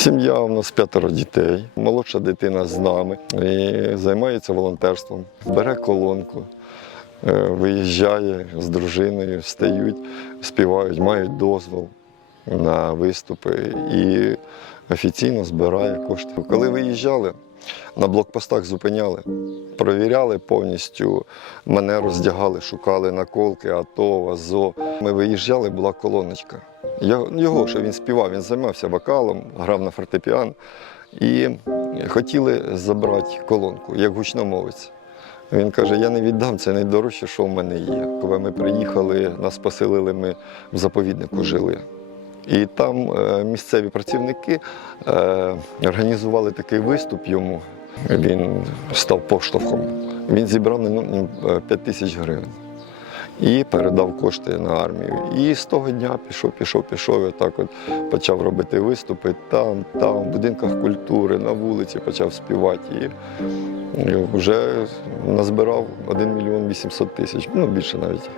Сім'я у нас п'ятеро дітей. Молодша дитина з нами і займається волонтерством. Бере колонку, е, виїжджає з дружиною, встають, співають, мають дозвол на виступи і офіційно збирає кошти. Коли виїжджали, на блокпостах зупиняли, провіряли повністю. Мене роздягали, шукали наколки, АТО, АЗО. Ми виїжджали, була колоночка. Його, що він співав, він займався вокалом, грав на фортепіано. І хотіли забрати колонку, як гучномовець. Він каже: я не віддам, це найдорожче, що в мене є. Коли ми приїхали, нас поселили, ми в заповіднику жили. І там е, місцеві працівники е, організували такий виступ йому. Він став поштовхом. Він зібрав ну, 5 тисяч гривень і передав кошти на армію. І з того дня пішов, пішов, пішов. І отак от почав робити виступи там, там, в будинках культури, на вулиці почав співати. І вже назбирав 1 мільйон 800 тисяч, ну більше навіть.